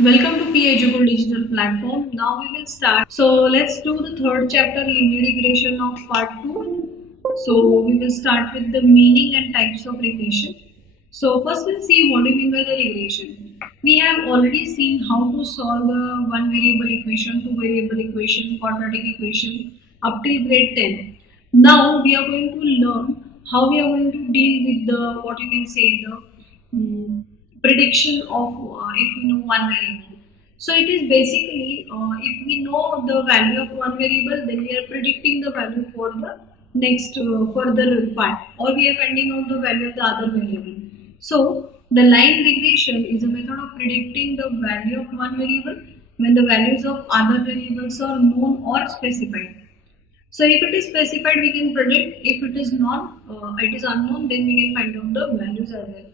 Welcome to P-eduKUL digital platform. Now we will start. So let's do the third chapter, linear regression of part 2. So we will start with the meaning and types of regression. So first we'll see what do you mean by the regression. We have already seen how to solve the one variable equation, two variable equation, quadratic equation up till grade 10. Now we are going to learn how we are going to deal with the what you can say the prediction of if we know one variable. So it is basically if we know the value of one variable, then we are predicting the value for the next further part, or we are finding out the value of the other variable. So the line regression is a method of predicting the value of one variable when the values of other variables are known or specified. So if it is specified, we can predict. If it is not, it is unknown, then we can find out the values as well.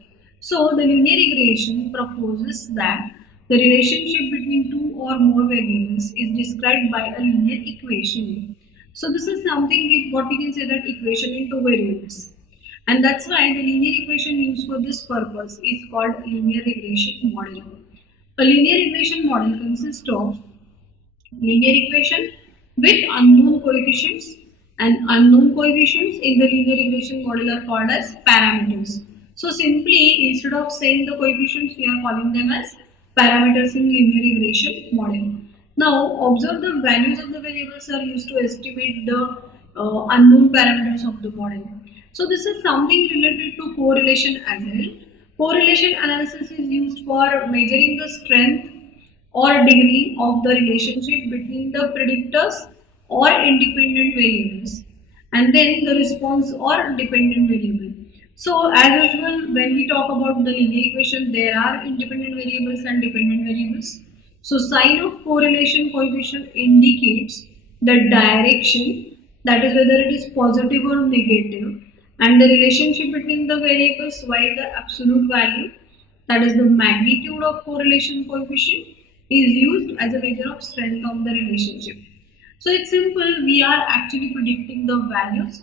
So the linear regression proposes that the relationship between two or more variables is described by a linear equation. So this is something what we can say that equation in two variables. And that's why the linear equation used for this purpose is called linear regression model. A linear regression model consists of linear equation with unknown coefficients, and unknown coefficients in the linear regression model are called as parameters. So simply, instead of saying the coefficients, we are calling them as parameters in linear regression model. Now observe the values of the variables are used to estimate the unknown parameters of the model. So this is something related to correlation as well. Correlation analysis is used for measuring the strength or degree of the relationship between the predictors or independent variables, and then the response or dependent variable. So as usual, when we talk about the linear equation, there are independent variables and dependent variables. So sign of correlation coefficient indicates the direction, that is whether it is positive or negative, and the relationship between the variables, while the absolute value, that is the magnitude of correlation coefficient, is used as a measure of strength of the relationship. So it's simple, we are actually predicting the values.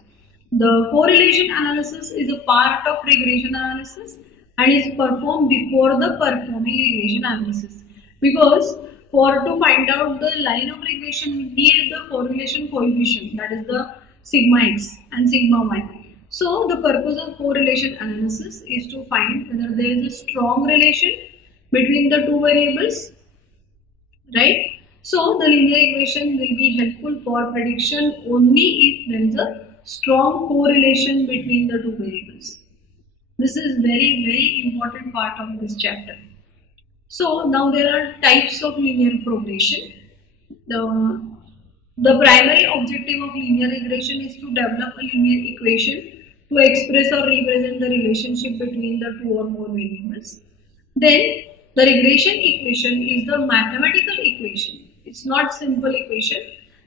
The correlation analysis is a part of regression analysis and is performed before the performing regression analysis, because to find out the line of regression we need the correlation coefficient, that is the sigma x and sigma y. So the purpose of correlation analysis is to find whether there is a strong relation between the two variables, right? So the linear equation will be helpful for prediction only if there is a strong correlation between the two variables. This is very important part of this chapter. So now there are types of linear progression. The primary objective of linear regression is to develop a linear equation to express or represent the relationship between the two or more variables. Then the regression equation is the mathematical equation. It's not simple equation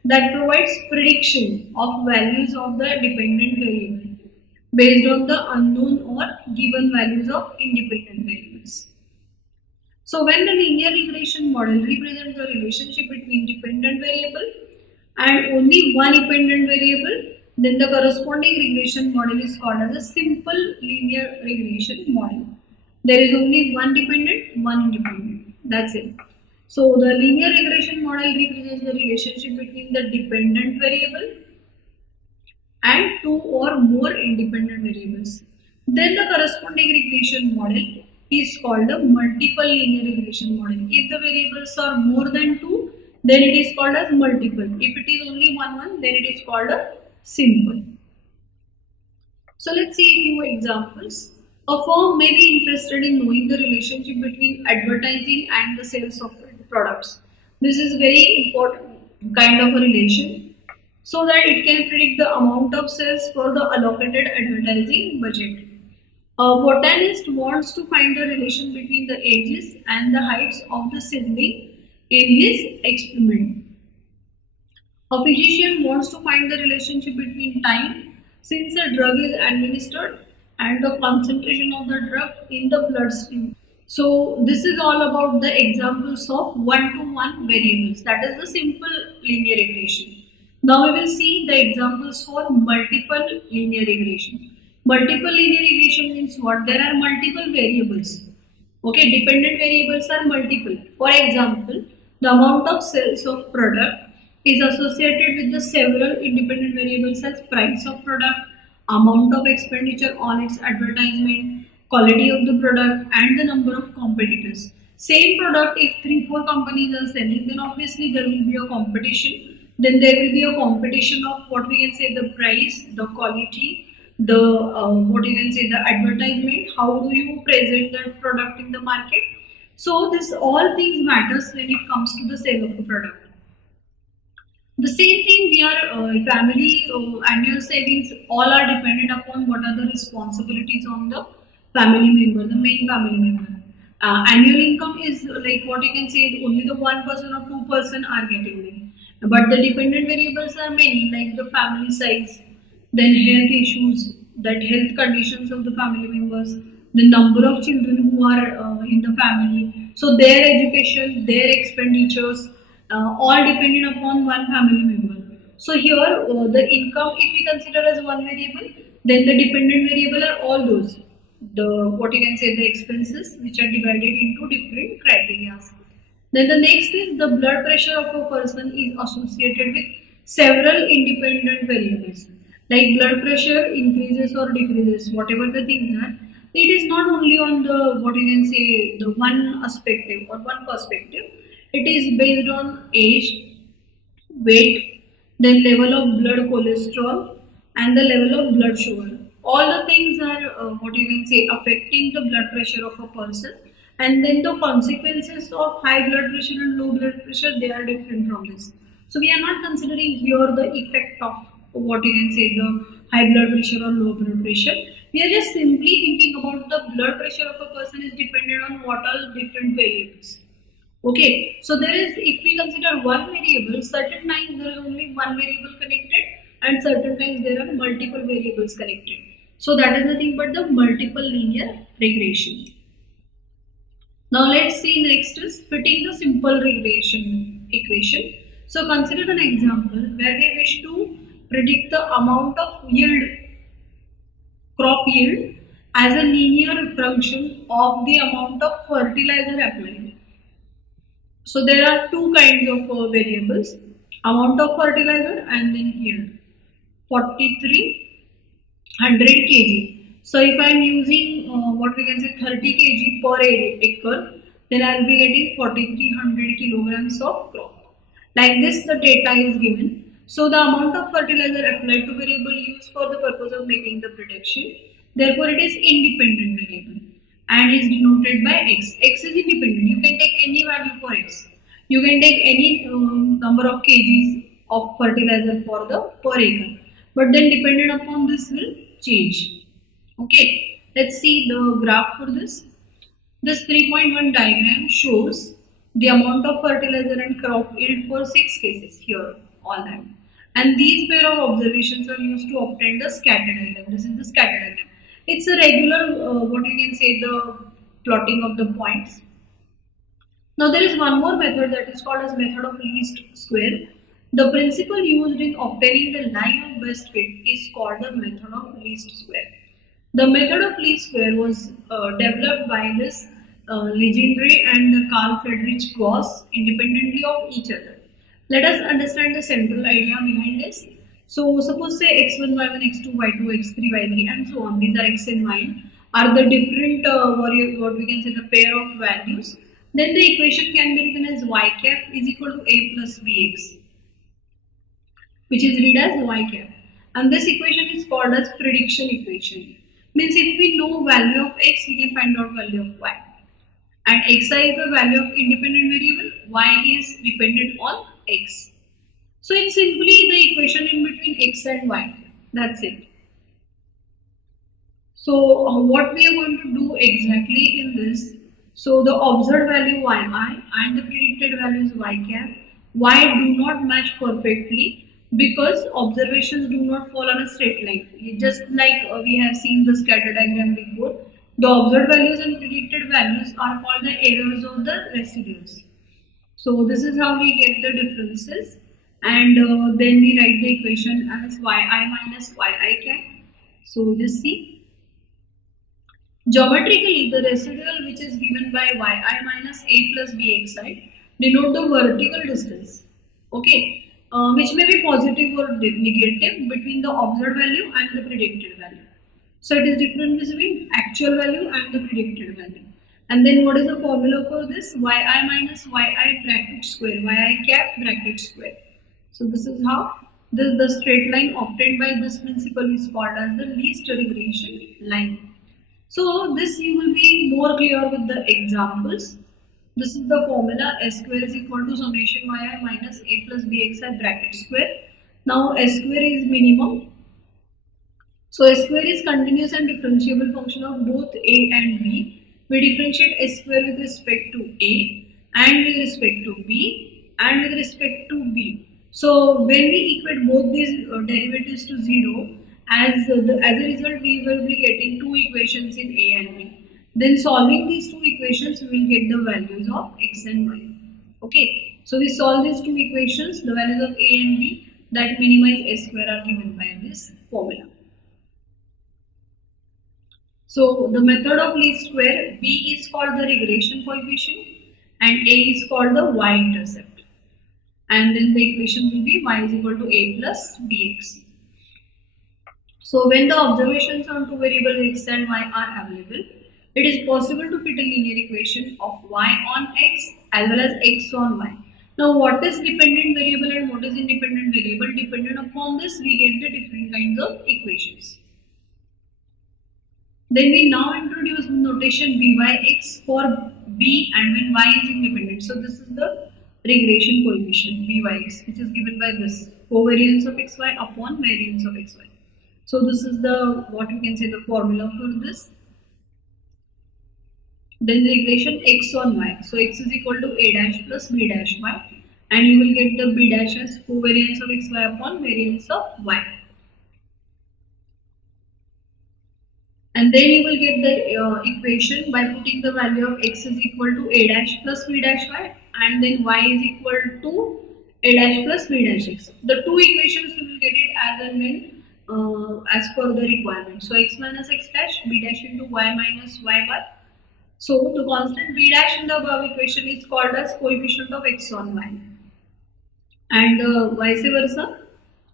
that provides prediction of values of the dependent variable based on the unknown or given values of independent variables. So when the linear regression model represents the relationship between dependent variable and only one dependent variable, then the corresponding regression model is called as a simple linear regression model. There is only one dependent, one independent. That's it. So the linear regression model represents the relationship between the dependent variable and two or more independent variables. Then the corresponding regression model is called a multiple linear regression model. If the variables are more than two, then it is called as multiple. If it is only one, then it is called a simple. So let's see a few examples. A firm may be interested in knowing the relationship between advertising and the sales of products. This is very important kind of a relation, so that it can predict the amount of sales for the allocated advertising budget. A botanist wants to find the relation between the ages and the heights of the seedling in his experiment. A physician wants to find the relationship between time since a drug is administered and the concentration of the drug in the bloodstream. So this is all about the examples of one-to-one variables. That is the simple linear regression. Now we will see the examples for multiple linear regression. Multiple linear regression means what? There are multiple variables. Okay, dependent variables are multiple. For example, the amount of sales of product is associated with the several independent variables as price of product, amount of expenditure on its advertisement, quality of the product, and the number of competitors. Same product, if 3-4 companies are selling, then obviously there will be a competition. Then there will be a competition of what we can say the price, the quality, the what you can say the advertisement, how do you present that product in the market. So this all things matters when it comes to the sale of a product. The same thing we are family annual savings all are dependent upon what are the responsibilities on the family member, the main family member. Annual income is like what you can say only the 1% or 2% are getting it. But the dependent variables are many like the family size, then health issues, that health conditions of the family members, the number of children who are in the family, so their education, their expenditures, all dependent upon one family member. So here the income, if we consider as one variable, then the dependent variable are all those, the what you can say the expenses which are divided into different criteria. Then the next is the blood pressure of a person is associated with several independent variables. Like blood pressure increases or decreases, whatever the things are, it is not only on the what you can say the one perspective or one perspective. It is based on age, weight, then level of blood cholesterol, and the level of blood sugar. All the things are what you can say affecting the blood pressure of a person, and then the consequences of high blood pressure and low blood pressure they are different from this. So we are not considering here the effect of what you can say the high blood pressure or low blood pressure. We are just simply thinking about the blood pressure of a person is dependent on what all different variables. Okay, so there is, if we consider one variable, certain times there is only one variable connected and certain times there are multiple variables connected. So that is nothing but the multiple linear regression. Now let's see next is fitting the simple regression equation. So consider an example where we wish to predict the amount of yield, crop yield as a linear function of the amount of fertilizer applied. So there are two kinds of variables, amount of fertilizer and then yield. 4300 kg. So if I am using what we can say 30 kg per acre, then I will be getting 4300 kilograms of crop. Like this the data is given. So the amount of fertilizer applied to variable used for the purpose of making the prediction. Therefore it is independent variable and is denoted by x. X is independent. You can take any value for x. You can take any number of kgs of fertilizer for the per acre. But then dependent upon this will change. Okay, let's see the graph for this. This 3.1 diagram shows the amount of fertilizer and crop yield for 6 cases here, all them. And these pair of observations are used to obtain the scatter diagram. This is the scatter diagram. It's a regular, what you can say, the plotting of the points. Now there is one more method that is called as method of least square. The principle used in obtaining the line of best fit is called the method of least square. The method of least square was developed by this legendary and Carl Friedrich Gauss independently of each other. Let us understand the central idea behind this. So suppose say x1, y1, x2, y2, x3, y3 and so on, these are x and y are the different what we can say the pair of values. Then the equation can be written as y cap is equal to a plus bx, which is read as y cap. And this equation is called as prediction equation. Means if we know value of x, we can find out value of y. And xi is the value of independent variable, y is dependent on x. So it's simply the equation in between x and y. That's it. So what we are going to do exactly in this, so the observed value yi and the predicted values y cap, y do not match perfectly because observations do not fall on a straight line. Just like we have seen the scatter diagram before, the observed values and predicted values are called the errors of the residues. So this is how we get the differences, and then we write the equation as yi minus yi cap. So just see, Geometrically, the residual which is given by yi minus a plus bxi denote the vertical distance, okay, which may be positive or negative between the observed value and the predicted value. So it is difference between actual value and the predicted value. And then what is the formula for this? Yi minus yi bracket square, yi cap bracket square. So this is how the straight line obtained by this principle is called as the least regression line. So this you will be more clear with the examples. This is the formula, s square is equal to summation yi minus a plus bxi bracket square. Now s square is minimum. So s square is continuous and differentiable function of both a and b. We differentiate s square with respect to a and with respect to b and with respect to b. So when we equate both these derivatives to 0, as a result we will be getting two equations in a and b. Then solving these two equations we will get the values of x and y. Okay, so we solve these two equations, the values of a and b that minimize s square are given by this formula. So the method of least square, b is called the regression coefficient and a is called the y-intercept. And then the equation will be y is equal to a plus bx. So when the observations on two variables x and y are available, it is possible to fit a linear equation of y on x as well as x on y. Now what is dependent variable and what is independent variable? Dependent upon this we get the different kinds of equations. Then we now introduce notation byx for b and when y is independent. So this is the regression coefficient byx, which is given by this covariance of xy upon variance of xy. So this is the what we can say the formula for this. Then regression x on y. So x is equal to a dash plus b dash y, and you will get the b dash as covariance of xy upon variance of y. And then you will get the equation by putting the value of x is equal to a dash plus b dash y, and then y is equal to a dash plus b dash x. The two equations you will get it as and when as per the requirement. So x minus x dash, b dash into y minus y bar. So the constant b dash in the above equation is called as coefficient of x on y, and vice versa.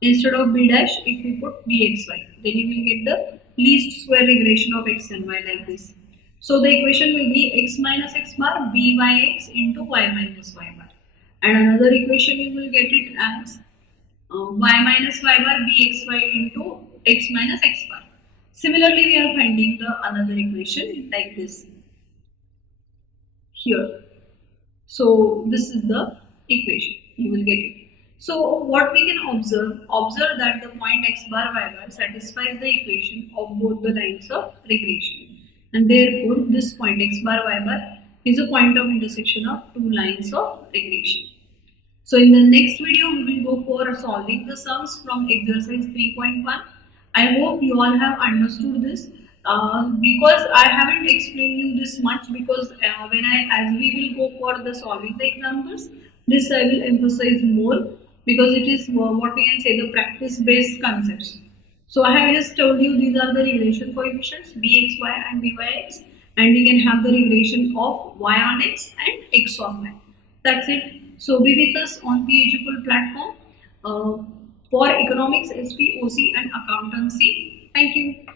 Instead of b dash, if we put bxy, then you will get the least square regression of x and y like this. So the equation will be x minus x bar byx into y minus y bar, and another equation you will get it as y minus y bar bxy into x minus x bar. Similarly, we are finding the another equation like this here. So this is the equation, you will get it. So what we can observe that the point x bar y bar satisfies the equation of both the lines of regression, and therefore this point x bar y bar is a point of intersection of two lines of regression. So in the next video we will go for solving the sums from exercise 3.1. I hope you all have understood this. Because I haven't explained you this much, because as we will go for the solving the examples, this I will emphasize more, because it is what we can say the practice based concepts. So I have just told you these are the regression coefficients bxy and byx, and we can have the regression of y on x and x on y. That's it. So be with us on P-eduKUL platform for economics, SP, OC and accountancy. Thank you.